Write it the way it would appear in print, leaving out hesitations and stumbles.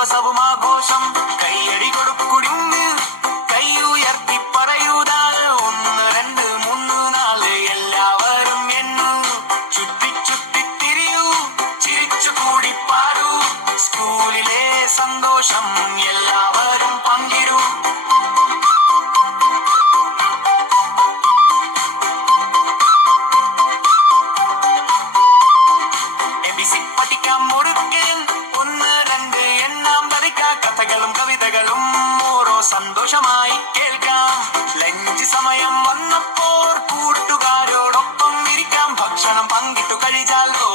ദിവസവും ആഘോഷം. കൈയടി കൊടുക്കുടിന്ന് കൈ ഉയർത്തി പറയൂതാല് 1 2 3 4 എല്ലാവരും എണ്ണു. ചുറ്റി ചുറ്റി തിരിയൂ, ചിരിച്ചു കൂടി പാടൂ. സ്കൂളിലെ സന്തോഷം എല്ലാവരും പങ്കിടൂ. പഠിക്കാം മുറുക്കൻ 1 2 എണ്ണാം പഠിക്കാം. കഥകളും കവിതകളും ഓരോ സന്തോഷമായി കേൾക്കാം. ലഞ്ച് സമയം വന്നപ്പോൾ കൂട്ടുകാരോടൊപ്പം ഇരിക്കാം. ഭക്ഷണം പങ്കിട്ടു കഴിച്ചാലോ